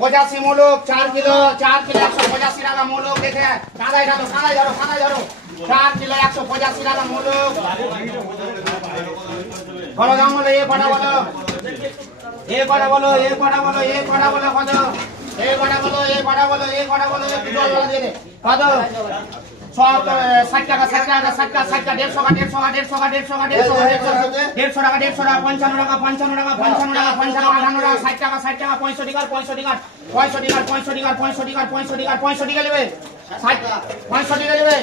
পঁচাশি মূলক, চার কিলো চার কিলো একশো পঁচাশি টাকা মূলক দেখে কাঁদাই ধরো কাঁদাই ধরো কাঁদাই ধরো। চার কিলো একশো পঁচাশি টাকা মূলক। বলো বলো এ কটা বলো। এ কটা বলো, এ কটা বলো, এ কটা বলো, কত? এ কটা বলো, এ কটা বলো, এ কটা বলো কত? ষাট ষাট টাকা ষাট টাকা ষাট টাকা, দেড়শো টাকা দেড়শো টাকা দেড়শো টাকা দেড়শো টাকা দেড়শো টাকা দেড়শো টাকা পঞ্চান্ন টাকা পঞ্চান্ন টাকা পঞ্চান্ন টাকা, পঞ্চান্ন আটান্ন টাকা, ষাট টাকা ষাট টাকা, পঁয়ষট্টি টাকা পঁয়ষট্টি টাকা, পঁয়ষট্টি পঁয়ষট্টি টাকা পঁয়ষট্টি টাকা পঁয়ষট্টি টাকা পঁয়ষট্টি টাকা ষাট, পঁয়ষট্টি টাকা নেবে?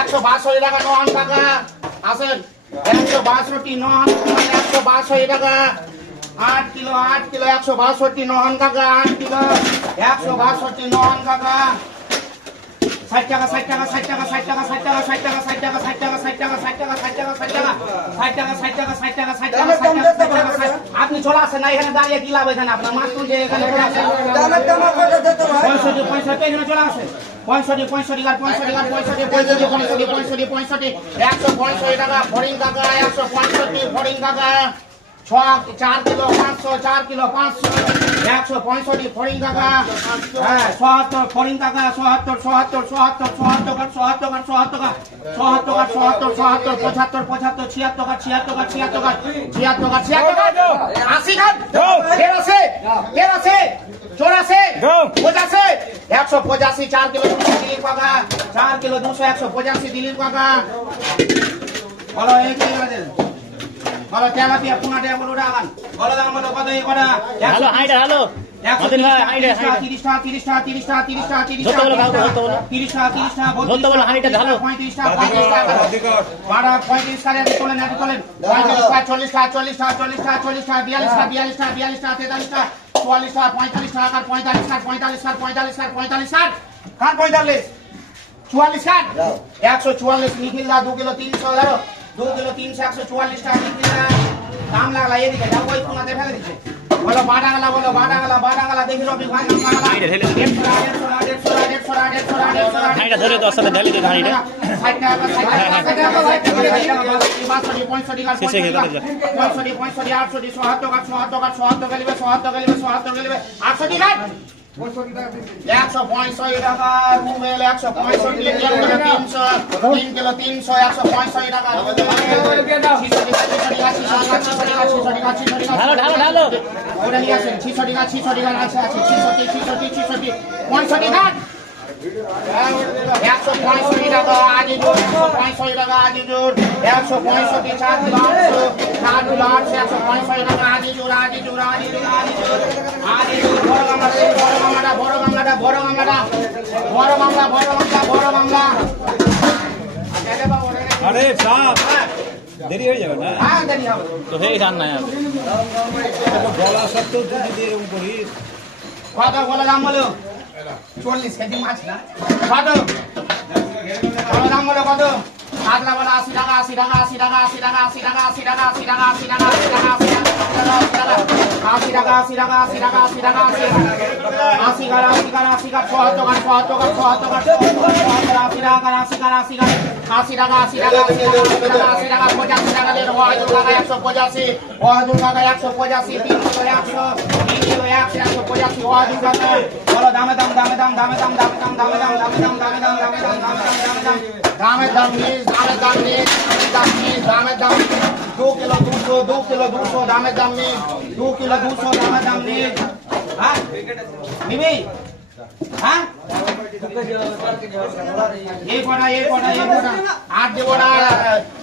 একশো বাষট্টি টাকা নন টাকা। আসেন, একশো বাষট্টি নন একশো বাষট্টি টাকা। আট কিলো আট কিলো, একশো বাষট্টি নহন কাকা আট কিলো, একশো বাষট্টি নহন কাকা ষাট টাকা ষাট টাকা ষাট টাকা ষাট টাকা ষাট টাকা ষাট টাকা ষাট টাকা ষাট টাকা ষাট টাকা ষাট টাকা ষাট টাকা ষাট টাকা ষাট টাকা ষাট টাকা ষাট টাকা ষাট টাকা ষাট টাকা ষাট টাকা ষাট আপনি চলে আসেন না এখানে দাঁড়িয়ে কি লাভ এখানে আপনার মাছ তুলছে এখানে চলে আসেন পঁয়ষট্টি পঁয়ষট্টি এখানে চলে আসেন পঁয়ষট্টি পঁয়ষট্টি আর পঁয়ষট্টি আর পঁয়ষট্টি পঁয়ষট্টি পঁয়ষট্টি পঁয়ষট্টি পঁয়ষট্টি একশো পঁয়ষট্টি টাকা ফরিং টাকা একশো পঁয়ষট্টি ফরিং টাকা ছ চার কিলো পাঁচশো চার কিলো পাঁচশো একশো পঁয়ষট্টি ফরিং টাকা হ্যাঁ সহাত্তর ফরিং টাকা সহাত্তর সহাত্তর সহাত্তর সহাত্তর আর সহাত্তর আর সহাত্তর সহাত্তর পঁচাত্তর পঁচাত্তর ছিয়াত্তর ছিয়াত্তর ছিয়াত্তর ছিয়াত্তর ছিয়াত্তর আশি খান তেরাশি তেরাশি চৌরাশি পঁচাশি একশো পঁচাশি চার কিলো দুশো দিলীপ কাকা। চার কিলো দুশো একশো পঁচাশি দিলীপ কাকা। বলো এই বলো তেলাপিয়া পোনা টাকা বলো আমান বলো দাম বলো কত এ কটা? হ্যালো হাইডা হ্যালো। চুয়াল্লিশ টাকা পঁয়তাল্লিশ ষাট পঁয়তাল্লিশ ষাট পঁয়তাল্লিশ ষাট পঁয়তাল্লিশ ষাট কার পঁয়তাল্লিশ? চুয়াল্লিশ ষাট একশো চুয়াল্লিশ নিখিল দা দু কিলো তিনশো দু কিলো তিনশো একশো চুয়াল্লিশ টাকা দাম লাগলা এদিকে যাও ওই ফোনাতে ফেলে দিচ্ছে বলো বাটা গালা বলো বাটা গালা বাটা গালা দেখি রবি ভাই ঢাইটা ধরে দশ সালে ঢালি দে ঢাইটা শেষে গেল পঁয়ষট্টি পঁয়ষট্টি আটষট্টি সোহাত্তর সোহাত্তর সোহাত্তর একশো পঁয়ষট্টি টাকা রুমেল একশো পঁয়ষট্টি তিনশো তিনশো একশো পঁয়ষট্টি টাকা একশো পঁয়ষট্টি টাকা আদি জোর একশো পঁয়ষট্টি টাকা আদি জোর একশো পঁয়ষট্টি চার কিলো আটশো চার কিলো আটশো একশো পঁয়ষট্টি টাকা আদি জোর আদি জোর আদি জোর আদি জোর আদি জোর বড় গামলাটা বড় গামলাটা বড় গামলাটা বড় গামলাটা বড় গামলা বড় গামলা বড় গামলা আরে সাপ দেরি হয়ে যাবে না? হ্যাঁ দেরি হবে। তো হেই রান নাই হবে। বলা সত্ত্বেও যদি এরকম করিস। কত বলে দাম বলো। চল্লিশ কেজি মাছ না? কত দাম বলো কত? কাতলা বলো আশি টাকা আশি টাকা আশি টাকা আশি টাকা আশি টাকা আশি টাকা আশি টাকা আশি টাকা আশি টাকা আশি টাকা আশি টাকা আশি টাকা আশি টাকা আশি টাকা আশি কার আশি টাকা আশি টাকা আশি টাকা আশি টাকা আশি টাকা পঁচাশি টাকা টাকা একশো পঁচাশি ওয়াহিদুল টাকা একশো পঁচাশি তিন কিলো একশো তিন কিলো একশো একশো পঁচাশি ওয়াহিদুল টাকা বলো দামে দাম দামে দাম দামে দাম দামে দাম দামে দাম দামে দাম দামে দাম দামে দাম দামে দাম দামে দাম দামের দাম নিস দামের দাম নিস দাম নিস দামের দাম। দু কিলো দুশো, দু কিলো দুশো দামের দাম। দু কিলো দুশো দামের দাম। নিস হ্যাঁ? নিবি হ্যাঁ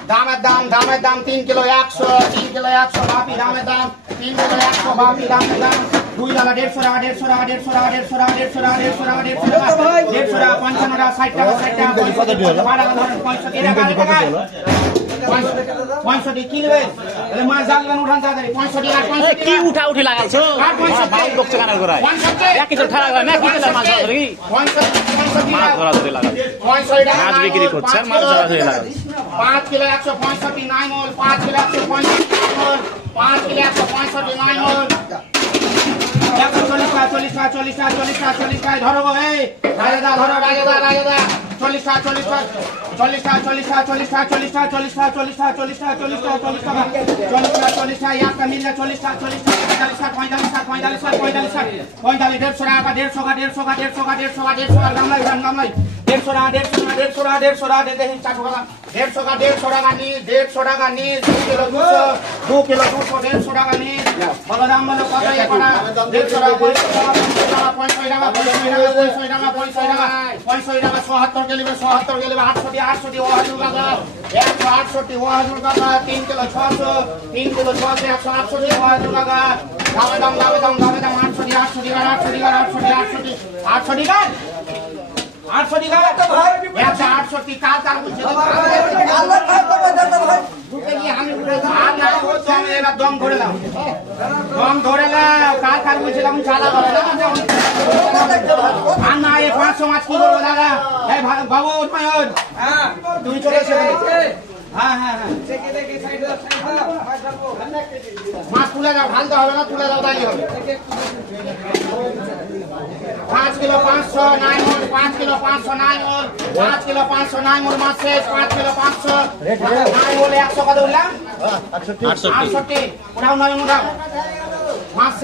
দামের দাম দামের দাম, তিন কিলো একশো, তিন কিলো একশো, বাপি, দামের দাম, তিন কিলো একশো, বাপি, দামের দাম। দুই টাকা দেড়শো টাকা দেড়শো টাকা দেড়শো টাকা দেড়শো টাকা দেড়শো টাকা দেড়শো টাকা দেড়শো টাকা দেড়শো টাকা পঞ্চান্ন টাকা ষাট টাকা ষাট টাকা পঁয়ষট্টি টাকা পঁয়ষট্টি কি নেবে তাহলে মাছ জানলেন উঠান তাড়াতাড়ি। পঁয়ষট্টি আর পঁয়ষট্টি কি উঠা উঠি লাগালছো আর পঁয়ষট্টি বাউল বকছে কানের এক কিছু ঠাড়া করে না কি মাছ ধরি পঁয়ষট্টি পঁয়ষট্টি মাছ ধরা ধরে লাগাল মাছ বিক্রি করছে আর মাছ ধরা ধরে লাগাল পাঁচ কিলো একশো পঁয়ষট্টি নয় মোল পাঁচ কিলো একশো পঁয়ষট্টি নয় মোল পাঁচ কিলো একশো পঁয়ষট্টি নয় মোল একশো চল্লিশ টাকা চল্লিশ টাকা চল্লিশ টাকা চল্লিশ টাকা টাকা ধরো এই রাজাদা ধরো রাজাদা রাজাদা চল্লিশ টাকা চল্লিশ টাকা চল্লিশ টাকা চল্লিশ টাকা চল্লিশ টাকা চল্লিশ টাকা চল্লিশ টাকা চল্লিশ টাকা চল্লিশ টাকা চল্লিশ টাকা চল্লিশ টাকা চল্লিশ টাকা চল্লিশ টাকা একটা মিললে চল্লিশ টাকা চল্লিশ টাকা পঁয়তাল্লিশ টাকা পঁয়তাল্লিশ পঁয়তাল্লিশ ষাট পঁয়তাল্লিশ ষাট পঁয়তাল্লিশ টাকা টাকা টাকা টাকা টাকা টাকা গামলাই দেড়শো টাকা দেড়শো টাকা দেড়শো টাকা দেড়শো টাকা দেখেন চারশো টাকা দেড়শো টাকা দেড়শো টাকা নিস দেড়শো টাকা নিস দু কিলো দুশো, দু কিলো দুশো, দেড়শো টাকা নিস বলো দাম বলো কত দেড়শো টাকা, পঁয়ষট্টি টাকা পঁয়ষট্টি টাকা পঁয়ষট্টি টাকা পঁয়ষট্টি টাকা পঁয়ষট্টি টাকা পঁয়ষট্টি টাকা সত্তর গেলিবে সত্তর গেলিবে আটষট্টি আটষট্টি, ও হাজুর টাকা একশো আটষট্টি, ও হাজুর টাকা তিন কিলো ছশো, তিন কিলো ছশো, একশো আটষট্টি, ও হাজুর টাকা দামে দাম দামে দাম দামে দাম, আটষট্টি আটষট্টি গান আটষট্টি গান আটষট্টি আটষট্টি আটষট্টি গান আটষট্টি গান একশো আটষট্টি কার কার বুঝছে আর না ও দম এবার দম ধরে নাও। দম ধরে নাও বুঝছিলাম চালা করে। না আর না এ পাঁচশো মাছ কি করব দাদা? এই বাবু তুমি চলে এসে হ্যাঁ হ্যাঁ হ্যাঁ। মাছ তুলে দাও ঢালতে হবে না তুলে দাও দাঁড়িয়ে হবে। পাঁচ কিলো পাঁচশো পাঁচ কিলো পাঁচশো নাই মোল পাঁচ কিলো পাঁচশো নাই মোল মাছ শেষ পাঁচ কিলো পাঁচশো। নাই মোল একশো কত উঠলাম? আটষট্টি। ওটাও নয় মোটাও মাছ।